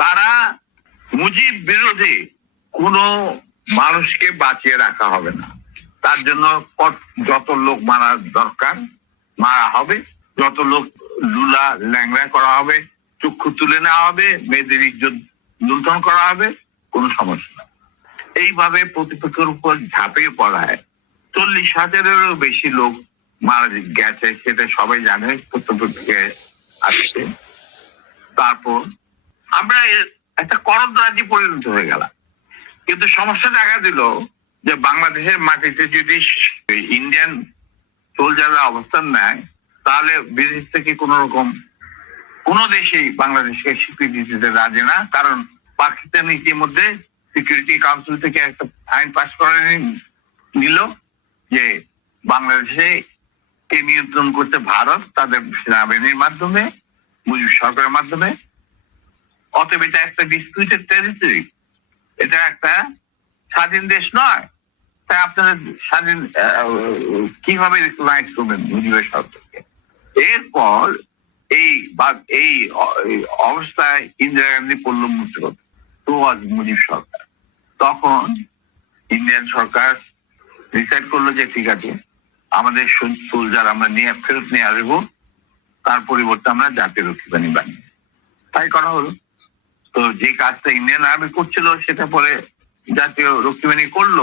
তারা মুজিব বিরোধী, কোনো মানুষকে বাঁচিয়ে রাখা হবে না। তার জন্য যত লোক মারা দরকার, মারা হবে। যত লোক লুলা ল্যাংড়া করা হবে, চক্ষু তুলে নেওয়া হবে, মেয়েদের ইজ্জত লুণ্ঠন করা হবে, কোনো সমস্যা নেই এইভাবে প্রতিপক্ষের উপর ঝাঁপিয়ে পড়ায় চল্লিশ হাজারেরও বেশি লোক মারা গেছে, সেটা সবাই জানে, প্রত্যেকে আসছে। তারপর আমরা একটা করদ রাজ্যে পরিণত হয়ে গেলাম। কিন্তু সমস্যা দেখা দিল যে বাংলাদেশের মাটিতে যদি ইন্ডিয়ান সোলজাররা অবস্থান নেয়, তাহলে বিদেশ থেকে কোন রকম কোন দেশেই বাংলাদেশকে স্বীকৃতি দিতে রাজি না। কারণ পাকিস্তান ইতিমধ্যে সিকিউরিটি কাউন্সিল থেকে একটা আইন পাস করে নিল যে বাংলাদেশে কে নিয়ন্ত্রণ করতে ভারত তাদের সেনাবাহিনীর মাধ্যমে মুজিব সরকারের মাধ্যমে অতএব এটা একটা ডিসপিউটেড টেরিটরি এটা একটা স্বাধীন দেশ নয়। তাই আপনারা স্বাধীন কীভাবে রিকগনাইজ করবেন মুজিবের সরকারকে? এরপর এই এই অবস্থায় ইন্দিরা গান্ধী পড়ল মুসিবত তো আজ মুজিব সরকার। তখন ইন্ডিয়ান সরকার ডিসাইড করল যে, ঠিক আছে, আমাদের সোলজার আমরা নিয়ে, ফেরত নিয়ে আসব। তার পরিবর্তে আমরা জাতীয় রক্ষী বাহিনী বানিয়ে তাই করা হলো। তো যে কাজটা ইন্ডিয়ান আর্মি করছিল, সেটা পরে জাতীয় রক্ষী করল।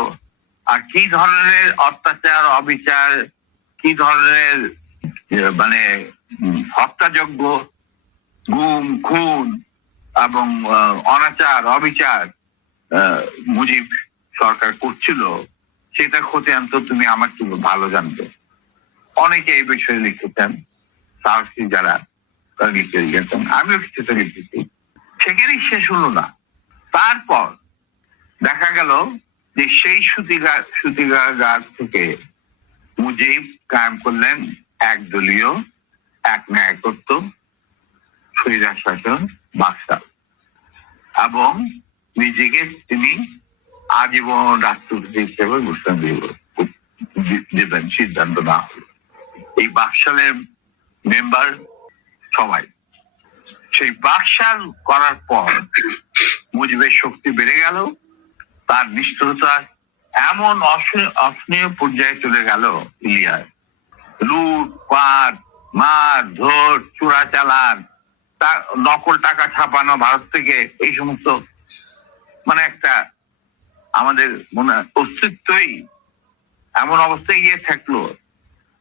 আর কি ধরনের অত্যাচার, অবিচার, কি ধরনের মানে হত্যাযজ্ঞ, গুম, খুন এবং অনাচার, অবিচার মুজিব সরকার করছিল সেটা খতিয়ান তো তুমি আমার থেকে ভালো জানতো। অনেকে এই বিষয়ে লিখেছেন, সাহসী যারা, তারা লিখে গেছেন। আমিও কিছুটা লিখেছি। সেখানেই শেষ হলো না। তারপর দেখা গেল যে সেই সুতিগার সুতিগার থেকে মুজিব কায়েম করলেন একদলীয়, এক ন্যায়কত্ব স্বৈরার শাসন বাক্সা এবং নিজেকে তিনি আজীবন রাষ্ট্রপতি হিসেবে ঘোষণা দিব- দেবেন, সিদ্ধান্ত না এই বাকশালের মেম্বার সবাই সেই বাকশাল করার পর মুজিবের শক্তি বেড়ে গেল, তার নিষ্ঠুরতা এমন অসহনীয় পর্যায়ে চলে গেল ইলিয়াস। লুট, পাট, মার, ধর, চোরা চালান নকল টাকা ছাপানো ভারত থেকে এই সমস্ত মানে একটা আমাদের মনে অস্তিত্বই এমন অবস্থায় গিয়ে থাকল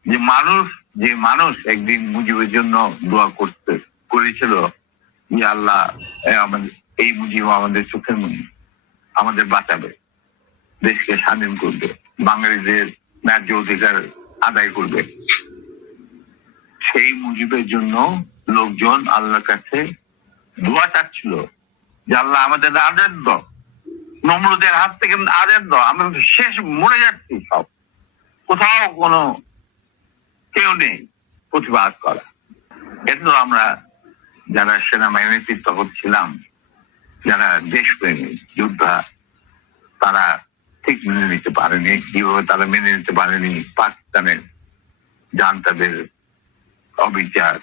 যে মানুষ যে মানুষ একদিন মুজিবের জন্য দোয়া করতে, করেছিল যে এই মুজিব আমাদের চোখের আমাদের বাঁচাবে, দেশকে স্বাধীন করবে বাঙালিদের ন্যায্য অধিকার আদায় করবে। সেই মুজিবের জন্য লোকজন আল্লাহর কাছে চাচ্ছিল যে আল্লাহ আমাদের নমরুদের হাত থেকে আজাদ দাও আমরা শেষ মরে যাচ্ছি সব। কোথাও কোনো কেউ নেই প্রতিবাদ করা। কিন্তু আমরা যারা সেনাবাহিনীতে তখন ছিলাম, যারা দেশপ্রেমী, যোদ্ধা, তারা ঠিক মেনে নিতে পারেনি, কীভাবে তারা মেনে নিতে পারেনি পাকিস্তানের জান্তাদের অবিচার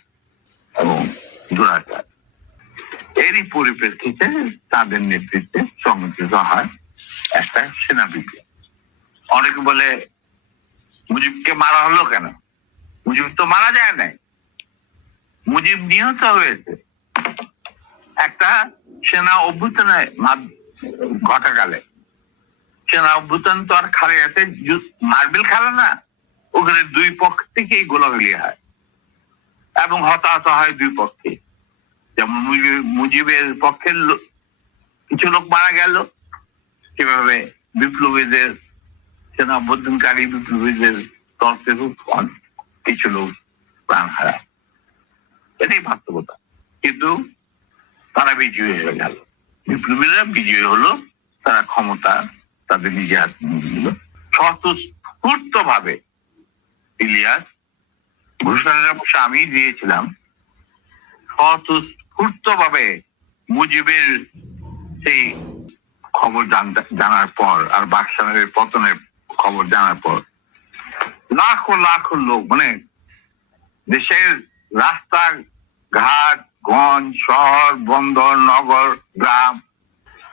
এবং দুরাচার। এরই পরিপ্রেক্ষিতে তাদের নেতৃত্বে সংগঠিত হয় একটা সেনা বিপ্লব। অনেকে বলে, মুজিবকে মারা হলো কেন? মুজিব তো মারা যায় নাই। মুজিব নিহত হয়েছে। একটা সেনা অভ্যুত্থানের মাধ- ঘটাকালে সেনা অভ্যুত্থান তো আর খালে আছে মার্বেল খেলে না, ওখানে দুই পক্ষ থেকেই গোলাগুলি হয়। এবং হতাহত হয় দুই পক্ষে। যেমন মুজিবের পক্ষের কিছু লোক মারা গেল। সেভাবে বিপ্লবীদের, সেনা অভ্যুত্থানকারী বিপ্লবীদের তরফে কিছু লোক প্রাণ হারায়। এটাই বাস্তবতা। কিন্তু তারা বিজয়ী হয়ে গেল। বিপ্লবীরা বিজয়ী হলো, তারা ক্ষমতা তাদের নিজে হাত নিল। ভাবে ইলিয়াস ঘোষণাটা অবশ্য আমি দিয়েছিলাম স্বতঃস্ফূর্ত ভাবে মুজিবের সেই খবর জানার পর আর বাকশালের পতনের খবর জানার পর লাখো লাখো লোক মানে দেশের রাস্তা ঘাট, গঞ্জ, শহর, বন্দর, নগর, গ্রাম,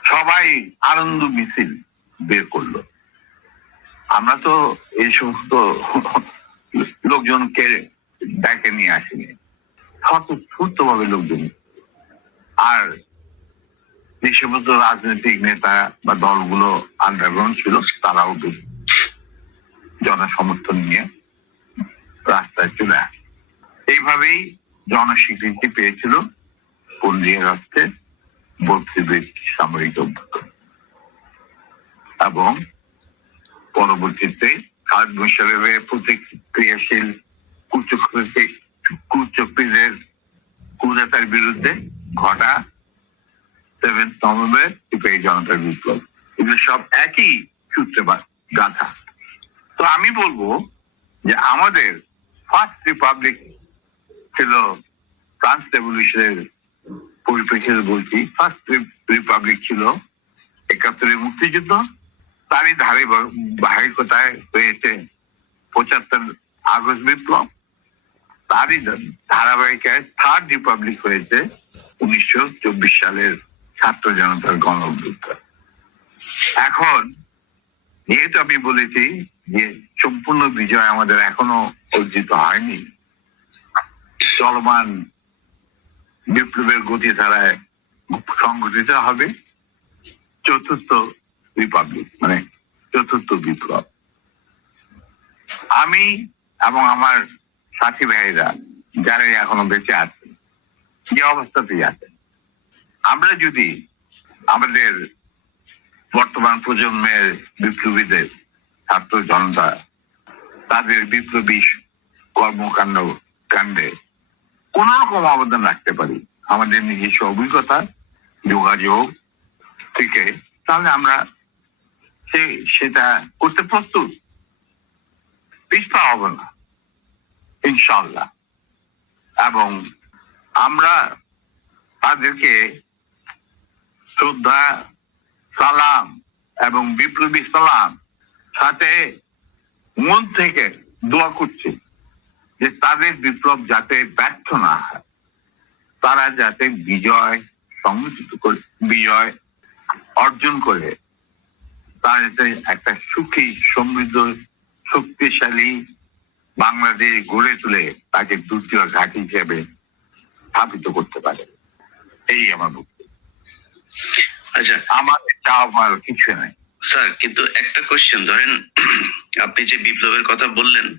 সবাই আনন্দ মিছিল বের করল। আমরা তো এই সমস্ত লোকজনকে ডেকে নিয়ে আসিনি। স্বতঃস্ফূর্ত ভাবে লোকজন। আর যে সমস্ত রাজনৈতিক নেতা বা দলগুলো আন্ডারগ্রাউন্ড ছিল, তারাও জনসমর্থন নিয়ে রাস্তায় চলে আসে। এইভাবেই জনস্বীকৃতি পেয়েছিল পল্লী রাস্তে বর্তী সামরিক অভ্যুত্থান। এবং পরবর্তীতে খালেদ মুশারফের প্রতিক্রিয়াশীল কুচক্রী কুচক্রীদের কুদাতার বিরুদ্ধে ঘটা সেভেন্থ নভেম্বর সিপাহী জনতার বিপ্লব। এগুলো সব একই সূত্রে গাথা। তো আমি বলব যে আমাদের ফার্স্ট রিপাবলিক ছিল ফ্রান্স রেভলিউশনের পরিপ্রেক্ষিতে বলছি। ফার্স্ট রিপাবলিক ছিল একাত্তরের মুক্তিযুদ্ধ। তারই ধারে বাহিকতায় হয়েছে পঁচাত্তর আগস্ট বিপ্লব। তারই ধারাবাহিকায় থার্ড রিপাবলিক হয়েছে উনিশশো চব্বিশ সালের ছাত্র জনতার গণ এখন যেহেতু আমি বলেছি যে সম্পূর্ণ বিজয় আমাদের এখনও অর্জিত হয়নি চলমান বিপ্লবের গতি ধারায় সংগঠিত হবে চতুর্থ রিপাবলিক মানে চতুর্থ বিপ্লব। আমি এবং আমার সাথী ভাইরা যারা এখনও বেঁচে আছেন যে অবস্থাতেই আছেন আমরা যদি আমাদের বর্তমান প্রজন্মের বিপ্লবীদের, ছাত্র জনতা, তাদের বিপ্লবী কর্মকাণ্ড, কাণ্ডে কোন রকম অবদান রাখতে পারি। আমাদের নিজস্ব অভিজ্ঞতা, যোগাযোগ থেকে। তাহলে আমরা সে, সেটা করতে প্রস্তুত। পিছপা হব না। ইনশাল্লাহ এবং আমরা তাদেরকে শ্রদ্ধা, সালাম এবং বিপ্লবী সালাম সাথে মন থেকে দোয়া করছি। যে তাদের বিপ্লব যাতে ব্যর্থ না হয় তারা যাতে বিজয় সংগঠিত করে বিজয় অর্জন করে তারা যাতে একটা সুখী সমৃদ্ধ শক্তিশালী বাংলাদেশ গড়ে তুলে তাকে দ্বিতীয় ঘাঁটি হিসেবে স্থাপিত করতে পারে। এই আমার বক্তব্য। আচ্ছা। আমার পাওয়ার কিছু নাই। স্যার কিন্তু একটা কোশ্চেন ধরেন আপনি যে বিপ্লবের কথা বললেন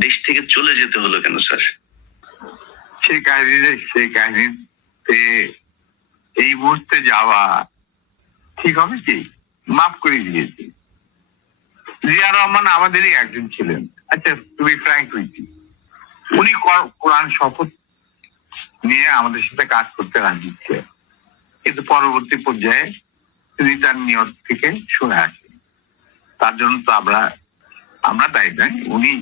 দেশ থেকে চলে যেতে হলো কেন, স্যার? সেই কাহিনীতে সেই কাহিনীতে এই মুহূর্তে যাওয়া ঠিক হবে কি? মাফ করে দিয়েছি। জিয়া রহমান আমাদেরই একজন ছিলেন। আচ্ছা তুমি ফ্র্যাঙ্ক হয়েছি উনি কোরআন শপথ নিয়ে আমাদের সাথে কাজ করতে রাজি ছিলেন। কিন্তু পরবর্তী পর্যায়ে তিনি তার নিয়ত থেকে সরে আসেন। তার জন্য তো আমরা আমরা তাই নয়, উনি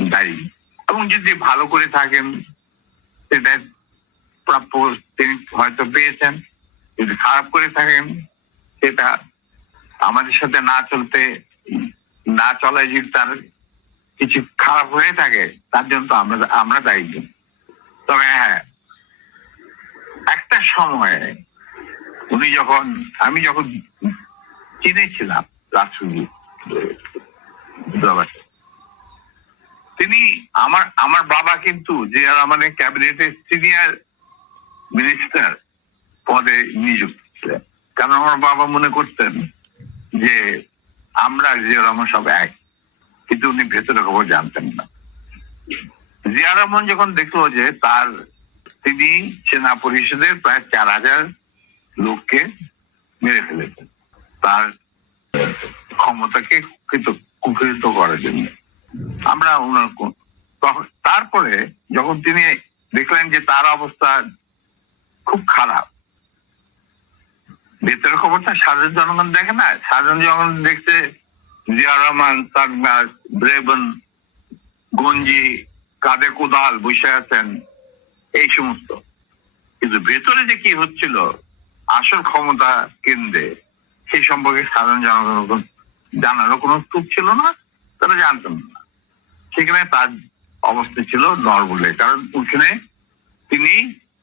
দায়ী। এবং যদি ভালো করে থাকেন, সেটা প্রাপ্য তিনি হয়তো পেয়েছেন। যদি খারাপ করে থাকেন, সেটা আমাদের সাথে না চলতে, না চলায় যদি তার কিছু খারাপ হয়ে থাকে, তার জন্য তো আমরা আমরা দায়ী। তবে হ্যাঁ একটা সময়ে উনি যখন, আমি যখন চিনেছিলাম দূতাবাসে তিনি আমার আমার বাবা কিন্তু যে রহমানের ক্যাবিনেটের সিনিয়র মিনিস্টার পদে নিযুক্ত কারণ আমার বাবা মনে করতেন যে আমরা জিয়া রহমান সব এক, কিন্তু উনি ভেতরে খবর জানতেন না। জিয়া রহমান যখন দেখল যে তার, তিনি সেনা পরিষদের প্রায় চার হাজার লোককে মেরে ফেলেছেন, তার ক্ষমতাকে কিন্তু কুকৃত করার জন্য। আমরা ওনার তারপরে যখন তিনি দেখলেন যে তার অবস্থা খুব খারাপ ভেতরের খবরটা সাধারণ জনগণ দেখে না সাধারণ জনগণ দেখছে জিয়া রহমান ব্রেবন, গঞ্জি কাঁধে কোদাল বসে আছেন, এই সমস্ত। কিন্তু ভেতরে যে কি হচ্ছিল, আসল ক্ষমতা কেন্দ্রে, সেই সম্পর্কে সাধারণ জনগণ জানারও কোনো সুখ ছিল না, তারা জানতেন না। সেখানে তার অবস্থা ছিল নরবলে কারণ ওখানে তিনি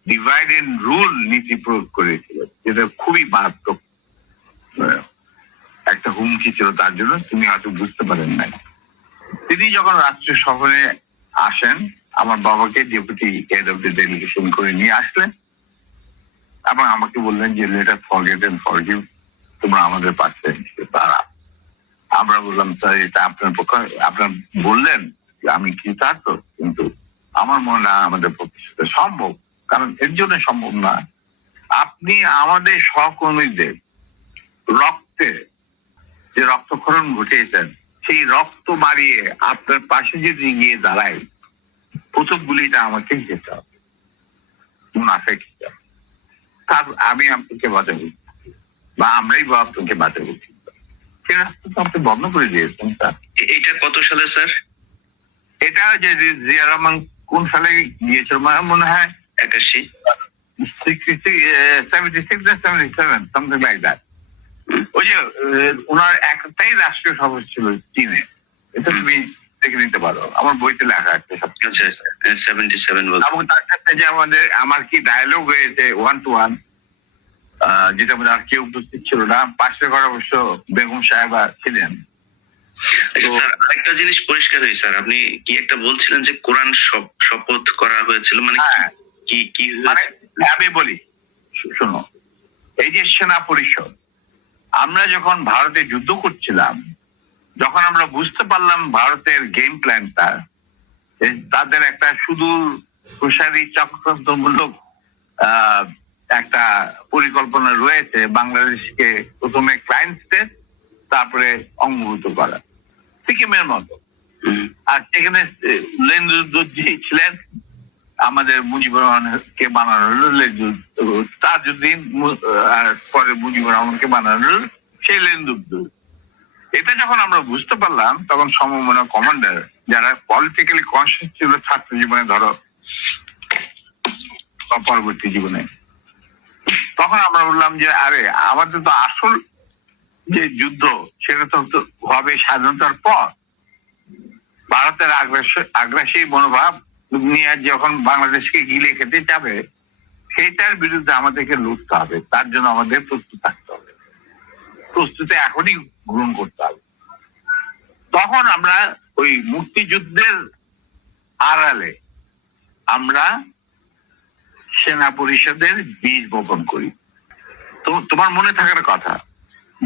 ডিভাইড এন্ড রুল নীতি প্রয়োগ করেছিলেন, যেটা খুবই মারাত্মক একটা হুমকি ছিল তার জন্য, তিনি হয়তো বুঝতে পারেন নাই। তিনি যখন রাষ্ট্রীয় সফরে আসেন, আমার বাবাকে deputy head of the delegation করে নিয়ে আসলেন, এবং আমাকে বললেন যে লেটার ফরগেট এন্ড ফরগিভ তোমরা আমাদের পাশে তারা। আমরা বললাম, স্যার, এটা আপনার পক্ষে, আপনার বললেন আমি কৃতার্থ, কিন্তু আমার মনে হয় আমাদের সেটা সম্ভব, কারণ এর জন্য সম্ভব না। আপনি আমাদের সহকর্মীদের রক্তে যে রক্তক্ষরণ ঘটিয়েছেন, সেই রক্ত মারিয়ে আপনার পাশে যদি গিয়ে দাঁড়ায়, প্রথম গুলিটা আমাকে যেতে হবে হিসাবে। তার আমি আপনাকে বাঁচাবো, বা আমরাই বা আপনাকে বাঁচাবো। সে রাস্তা তো আপনি বন্ধ করে দিয়েছেন, স্যার। এটা কত সালে, স্যার? এটা যে জিয়া রহমান কোন সালে গিয়েছিল? মনে হয় একাশি। Seventy six seventy seven something like that ওই যে ওনার একটাই রাষ্ট্রীয় সভা ছিল চীনে। এটা তুমি দেখে নিতে পারো। আমার বইতে লেখা আছে আচ্ছা বলতে। এবং তার সাথে যে আমাদের আমার কি ডায়লগ হয়েছে ওয়ান টু ওয়ান যেটা মধ্যে আর কেউ উপস্থিত ছিল না। পাশের ঘরে অবশ্য বেগম সাহেবা ছিলেন। স্যার আরেকটা জিনিস পরিষ্কার স্যার। আপনি কি একটা বলছিলেন যে কোরআন শপথ করা হয়েছিল? মানে কি- হ্যাঁ। কি মানে হয়েছে? আমি বলি। শোনো। এই যে সেনা পরিষদ আমরা যখন ভারতে যুদ্ধ করছিলাম যখন আমরা বুঝতে পারলাম ভারতের গেম প্ল্যানটা তাদের একটা সুদূর প্রসারী চক্রান্তমূলক আহ, একটা পরিকল্পনা রয়েছে বাংলাদেশকে প্রথমে ক্লায়েন্ট স্টেট তারপরে অঙ্গভূত করা। সিকিমের মতো। আর সেখানে লেন্দুদ্দি ছিলেন আমাদের মুজিবুর রহমানকে বানানো হলো তাজউদ্দিন আর পরে মুজিবুর রহমানকে বানানো হলো সেই লেন্দুদ্দু এটা যখন আমরা বুঝতে পারলাম তখন সমমনা কমান্ডার যারা পলিটিক্যালি কনসিয়াস ছিল ছাত্র জীবনে ধরো পরবর্তী জীবনে তখন আমরা বললাম যে আরে আমাদের তো আসল যে যুদ্ধ, সেটা তো হবে স্বাধীনতার পর। ভারতের আগ্রাসী মনোভাব নিয়ে যখন বাংলাদেশকে গিলে খেতে যাবে, সেইটার বিরুদ্ধে আমাদেরকে লড়তে হবে। তার জন্য আমাদের প্রস্তুত থাকতে হবে। প্রস্তুতি এখনই গ্রহণ করতে হবে। তখন আমরা ওই মুক্তিযুদ্ধের আড়ালে আমরা সেনা পরিষদের বীজ বপন করি। তো তোমার মনে থাকার কথা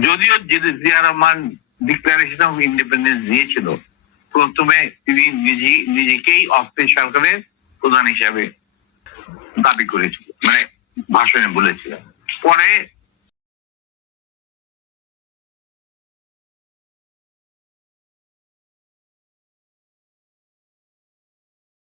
যদিও Zia Rahman declaration of independence দিয়েছিল, প্রথমে তিনি নিজে নিজেকেই অস্থায়ী সরকারের প্রধান হিসাবে দাবি করেছিল মানে ভাষণে বলেছিলেন। পরে